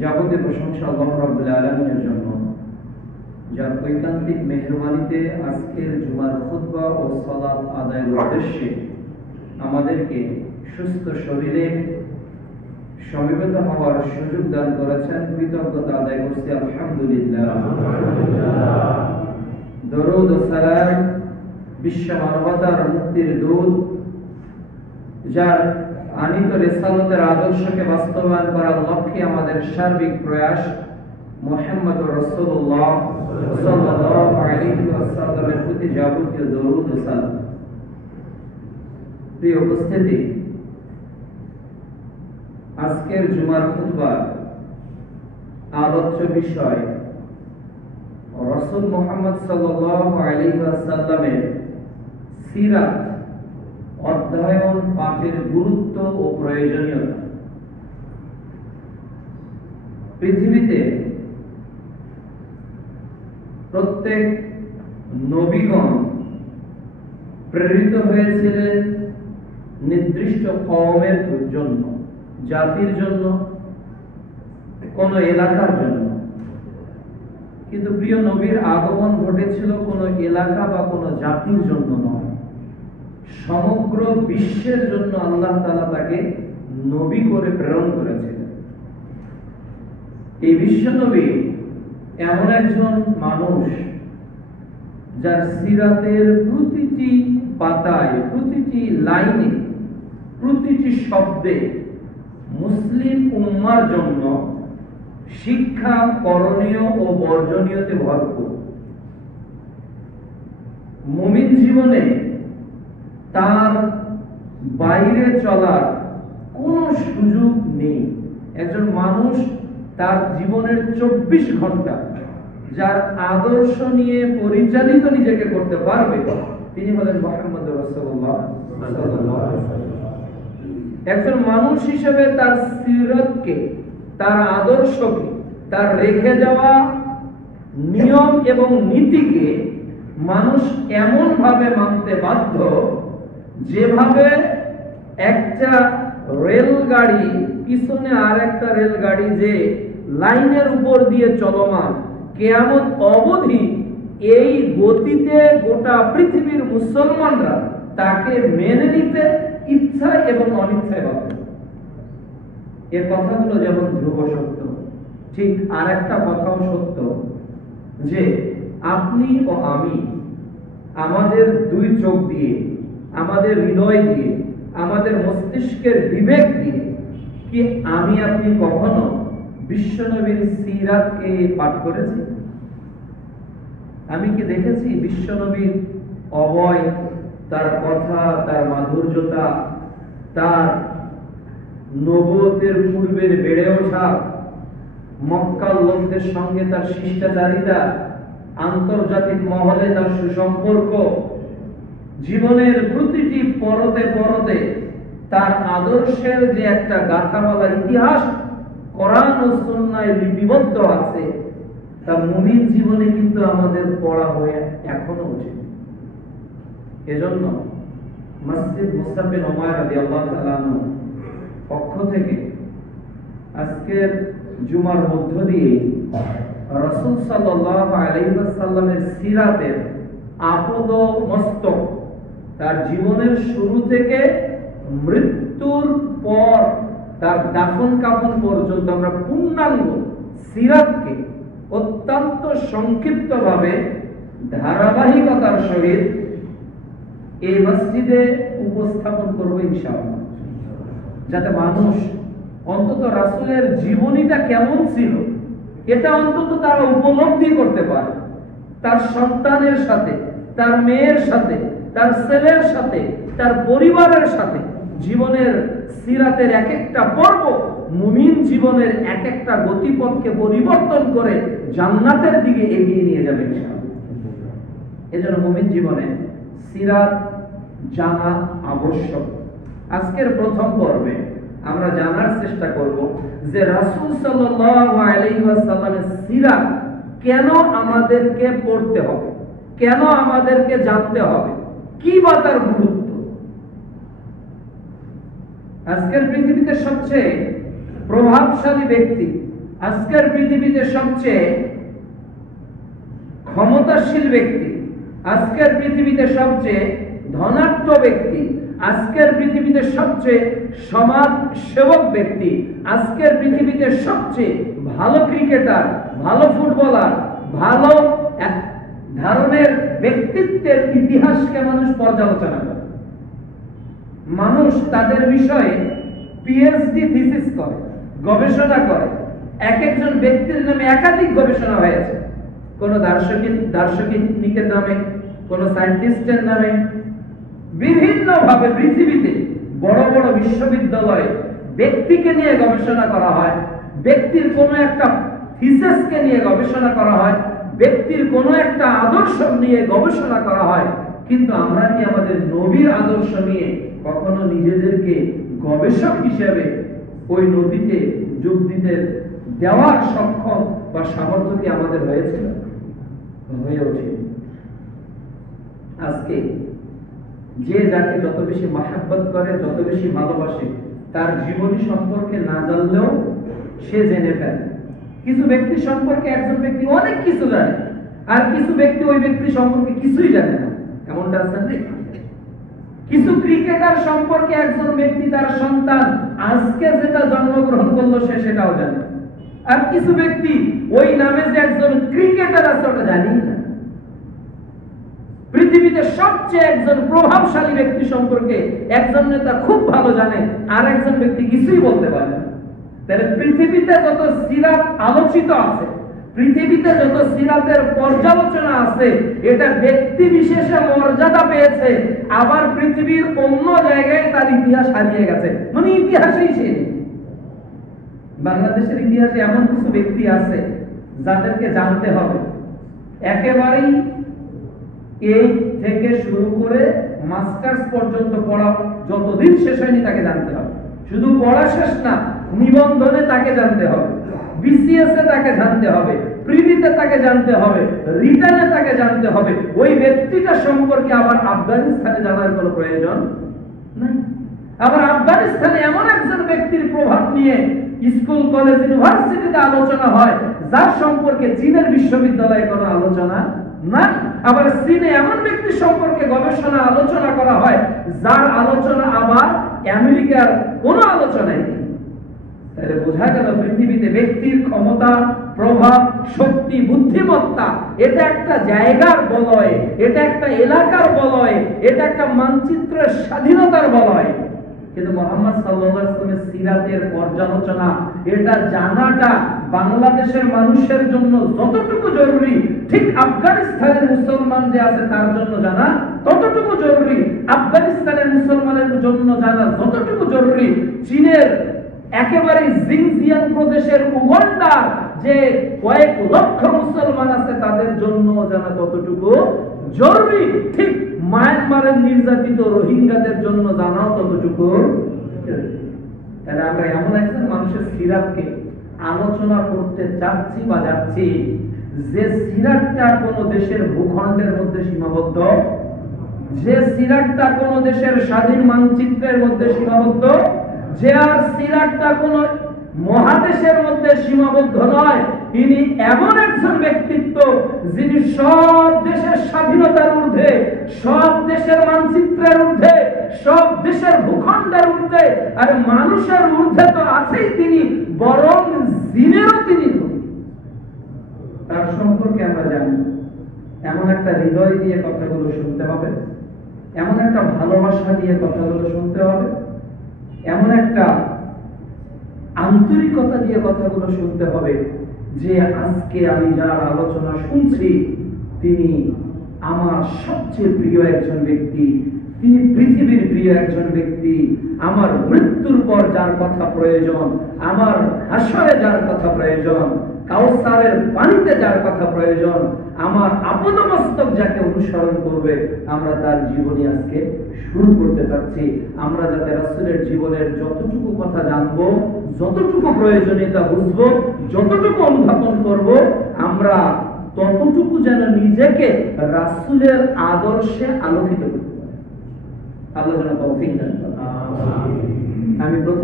যাবতীয় প্রশংসা আল্লাহ রাব্বুল আলামিনের জন্য, যার ঐকান্তিক মেহেরবানিতে আজকের জুমার খুতবা ও সালাত আদায়ের উদ্দেশ্যে আমাদেরকে সুস্থ শরীরে সমবেত হওয়ার সুযোগ দান করেছেন। কৃতজ্ঞতা আদায় করছি আলহামদুলিল্লাহ। দরুদ ও সালাম বিশ্ব মানবতার মুক্তির দূত, যার আনিত রিসালাতের আদর্শকে বাস্তবায়ন করার লক্ষ্যে আমাদের সার্বিক প্রয়াস মুহাম্মদুর রাসূলুল্লাহ সাল্লাল্লাহু আলাইহি ওয়াসাল্লামের প্রতি যাবতীয় দরুদ ও সালাম। প্রিয় উপস্থিতি, আজকের জুমার খুতবার আলোচ্য বিষয় রাসূল মুহাম্মদ সাল্লাল্লাহু আলাইহি ওয়াসাল্লামের সিরাত অধ্যয়ন পাঠের গুরুত্ব ও প্রয়োজনীয়তা। পৃথিবীতে প্রত্যেক নবীগণ প্রেরিত হয়েছিলেন নির্দিষ্ট কওমের জন্য, জাতির জন্য, কোন এলাকার জন্য। কিন্তু প্রিয় নবীর আগমন ঘটেছিল কোন এলাকা বা কোন জাতির জন্য নয়, সমগ্র বিশ্বের জন্য আল্লাহ তাআলা তাকে নবী করে প্রেরণ করেছিলেন। এই বিশ্ব নবী এমন একজন মানুষ যার সিরাতের প্রতিটি পাতায়, প্রতিটি লাইনে, প্রতিটি শব্দে মুসলিম উম্মার জন্য শিক্ষা, করণীয় ও বর্জনীয়তে ভরপুর। মুমিন জীবনে তার বাইরে চলার কোনো সুযোগ নেই। একজন মানুষ তার জীবনের 24 ঘন্টা যার আদর্শ নিয়ে পরিচালিত নিজেকে করতে পারবে, তিনি হলেন মুহাম্মদুর রাসূলুল্লাহ সাল্লাল্লাহু আলাইহি ওয়াসাল্লাম। একজন মানুষ হিসেবে তার সিরাতকে, তার আদর্শকে, তার রেখে যাওয়া নিয়ম এবং নীতিকে মানুষ এমন ভাবে মানতে বাধ্য, যেভাবে একটা রেলগাড়ি পিছনে আর একটা রেলগাড়ি যে লাইনের উপর দিয়ে চলমান, কিয়ামত অবধি এই গতিতে গোটা পৃথিবীর মুসলমানরা তাকে মেনে নিতে ইচ্ছায় এবং অনিচ্ছায় বাধ্য। এ কথাগুলো যেমন ধ্রুব সত্য, ঠিক আর একটা কথাও সত্য যে আপনি ও আমি আমাদের দুই চোখ দিয়ে, আমাদের হৃদয় দিয়ে, আমাদের মস্তিষ্কের বিবেক দিয়ে কি আমি আপনি কখনো বিশ্বনবীর সিরাতকে পাঠ করেছি? আমি কি দেখেছি বিশ্বনবীর অবয়, তার কথা, তার মাধুর্যতা, তার নবুয়তের পূর্বের বেড়ে ওঠা, মক্কার লোকদের সঙ্গে তার শিষ্টাচারিতা, আন্তর্জাতিক মহলে তার সুসম্পর্ক, জীবনের প্রতিটি পরতে পরতে তার আদর্শের যে একটা গাথামালা ইতিহাস কোরআন ও সুন্নাহয় লিপিবদ্ধ আছে, তা মুমিন জীবনে কিন্তু আমাদের পড়া হয়ে এখনো উঠে। এজন্য মসজিদ মুসআব বিন উমাইর রাদিয়াল্লাহু তাআলা আনহু পক্ষ থেকে আজকের জুমার মধ্য দিয়ে রাসূল সাল্লাল্লাহু আলাইহি ওয়াসাল্লামের সিরাতের আপদ মস্তক, তার জীবনের শুরু থেকে মৃত্যুর পর তার দাফন কাফন পর্যন্ত আমরা পূর্ণাঙ্গ সিরাতকে অত্যন্ত সংক্ষিপ্তভাবে ধারাবাহিকতার সহিত এই মসজিদে উপস্থাপন করব ইনশাআল্লাহ, যাতে মানুষ অন্তত রাসূলের জীবনীটা কেমন ছিল এটা অন্তত তারা উপলব্ধি করতে পারে। তার সন্তানের সাথে, তার মেয়ের সাথে, তার ছেলের সাথে, তার পরিবারের সাথে জীবনের সিরাতের এক একটা পর্ব মুমিন জীবনের এক একটা গতিপথকে পরিবর্তন করে জান্নাতের দিকে এগিয়ে নিয়ে যাবে ইনশাআল্লাহ। এজন্য মুমিন জীবনে সিরাত জানা আবশ্যক। আজকের প্রথম পর্বে আমরা জানার চেষ্টা করব যে রাসূল সাল্লাল্লাহু আলাইহি ওয়াসাল্লামের সিরাত কেন আমাদেরকে পড়তে হবে, কেন আমাদেরকে জানতে হবে, কি বা তার গুরুত্ব। আজকের পৃথিবীতে সবচেয়ে প্রভাবশালী ব্যক্তি আজকের পৃথিবীতে সবচেয়ে ক্ষমতাশীল ব্যক্তি, আজকের পৃথিবীতে সবচেয়ে ধনাঢ্য ব্যক্তি, আজকের পৃথিবীতে সবচেয়ে সমাজ সেবক ব্যক্তি, আজকের পৃথিবীতে সবচেয়ে ভালো ক্রিকেটার, ভালো ফুটবলার, ভালো এক ধরনের ব্যক্তিত্বের ইতিহাসকে মানুষ পর্যালোচনা করে। মানুষ তাদের বিষয়ে পিএইচডি থিসিস করে, গবেষণা করে। এক একজন ব্যক্তির নামে একাধিক গবেষণা হয়েছে, কোন দার্শনিকের নামে, কোন সায়েন্টিস্টের নামে। বিভিন্ন ভাবে পৃথিবীতে বড় বড় বিশ্ববিদ্যালয়ে ব্যক্তিকে নিয়ে গবেষণা করা হয়, ব্যক্তির কোনো একটা থিসিসকে নিয়ে গবেষণা করা হয়, ব্যক্তির কোনো একটা আদর্শ নিয়ে গবেষণা করা হয়। কিন্তু আমরা কি আমাদের নবীর আদর্শ নিয়ে কখনো নিজেদেরকে গবেষক হিসেবে ওই নদীতে যোগ দিতে দেওয়ার সক্ষম বা সামর্থ্য কি আমাদের হয়েছিল? হয়ে ওঠে। আজকে যে যাকে যত বেশি মাহাব্বত করে, যত বেশি ভালোবাসে, তার জীবনী সম্পর্কে না জানলেও সে জেনে ফেলে। কিছু ব্যক্তি সম্পর্কে একজন ব্যক্তি অনেক কিছু জানে, আর কিছু ব্যক্তি ওই ব্যক্তি সম্পর্কে কিছুই জানে না। এমনটা আছে না? কিছু ক্রিকেটার সম্পর্কে একজন ব্যক্তি তার সন্তান আজকে যেটা জন্মগ্রহণ করলো সে সেটাও জানে, আর কিছু ব্যক্তি ওই নামে যে একজন ক্রিকেটার আছে ওটা জানি না। পৃথিবীতে সবচেয়ে একজন প্রভাবশালী ব্যক্তি সম্পর্কে একজন নেতা খুব ভালো জানে, আর একজন ব্যক্তি কিছুই বলতে পারে না। তাহলে পৃথিবীতে যত সিরাত আলোচিত আছে, পৃথিবীতে যত সিরাতের পর্যালোচনা আছে, এটা ব্যক্তি বিশেষে মর্যাদা পেয়েছে, আবার পৃথিবীর অন্য জায়গায় তার ইতিহাস হারিয়ে গেছে, মানে ইতিহাসেই সে। বাংলাদেশের ইতিহাসে এমন কিছু ব্যক্তি আছে যাদেরকে জানতে হবে। একেবারেই এই থেকে শুরু করে মাস্টার্স পর্যন্ত পড়া যতদিন শেষ হয়নি তাকে জানতে হবে। শুধু পড়া শেষ না, নিবন্ধনে তাকে জানতে হবে, বিসিএস এ তাকে জানতে হবে, প্রিলিতে তাকে জানতে হবে, রিটার্নে তাকে জানতে হবে। ওই ব্যক্তিটা সম্পর্কে আবার আফগানিস্তানে জানার কোনো প্রয়োজন নাই। আবার আফগানিস্তানে এমন একজন ব্যক্তির প্রভাব নিয়ে স্কুল, কলেজ, ইউনিভার্সিটিতে আলোচনা হয় যার সম্পর্কে চীনের বিশ্ববিদ্যালয়ে কোনো আলোচনা নাই। আবার চীনে এমন ব্যক্তি সম্পর্কে গবেষণা আলোচনা করা হয় যার আলোচনা আবার আমেরিকার কোনো আলোচনায় নেই। তাহলে বোঝা গেল পৃথিবীতে ব্যক্তির ক্ষমতা, প্রভাব, শক্তি, বুদ্ধিমত্তা এটা একটা জায়গার বলয়, এটা একটা এলাকার বলয়, এটা একটা মানচিত্রের স্বাধীনতার বলয়। কিন্তু মুহাম্মদ সাল্লাল্লাহু আলাইহি ওয়াসাল্লামের সিরাতের পর্যালোচনা, এটা জানাটা বাংলাদেশের মানুষের জন্য যতটুকু জরুরি, ঠিক আফগানিস্তানের মুসলমান যে আছে তার জন্য জানা ততটুকু জরুরি। আফগানিস্তানের মুসলমানের জন্য জানা যতটুকু জরুরি, চীনের একেবারে জিনজিয়াং প্রদেশের উগান্ডার যে কয়েক লক্ষ মুসলমান আছে তাদের জন্য জানা ততটুকু জরুরি। ঠিক মায়ানমারের নির্যাতিত রোহিঙ্গাদের জন্য জানাও ততটুকু। তাহলে আমরা এমন একজন মানুষের সিরাতকে আলোচনা করতে চাচ্ছি বা যাচ্ছি যে সিরাতটা কোনো দেশের ভূখণ্ডের মধ্যে সীমাবদ্ধ, যে সিরাতটা কোনো দেশের স্বাধীন মানচিত্রের মধ্যে সীমাবদ্ধ, যে আর সিরাতটা কোনো মহাদেশের মধ্যে সীমাবদ্ধ নয়। তিনি এমন একজন ব্যক্তিত্ব যিনি সব দেশের স্বাধীনতার ঊর্ধ্বে, সব দেশের মানচিত্রের ঊর্ধ্বে, সব দেশের ভূখণ্ডের ঊর্ধ্বে, আর মানুষের ঊর্ধ্বে তো আছেই তিনি, বরং জিনেরও তিনি। তার সম্পর্কে আমরা জানি। এমন একটা হৃদয় দিয়ে কথাগুলো শুনতে হবে, এমন একটা ভালোবাসা দিয়ে কথাগুলো শুনতে হবে, এমন একটা আন্তরিকতা দিয়ে কথাগুলো শুনতে হবে যে আজকে আমি যার আলোচনা শুনছি তিনি আমার সবচেয়ে প্রিয় একজন ব্যক্তি, তিনি পৃথিবীর প্রিয় একজন ব্যক্তি। আমার মৃত্যুর পর যার কথা প্রয়োজন, আমার হাসরে যার কথা প্রয়োজন, কাউসারের পানিতে যার কথা প্রয়োজন, আমার আপদমস্তক যাকে অনুসরণ করবে, আমরা তার জীবনী আজকে শুরু করতে যাচ্ছি। আমরা যাতে রাসূলের জীবনের যতটুকু কথা জানবো, যতটুকু প্রয়োজনীয়তা বুঝবো, যতটুকু অনুধাবন করব, আমরা ততটুকু যেন নিজেকে রাসূলের আদর্শে আলোকিত করতে পারি। আল্লাহ যেন তৌফিক দান করেন। আমি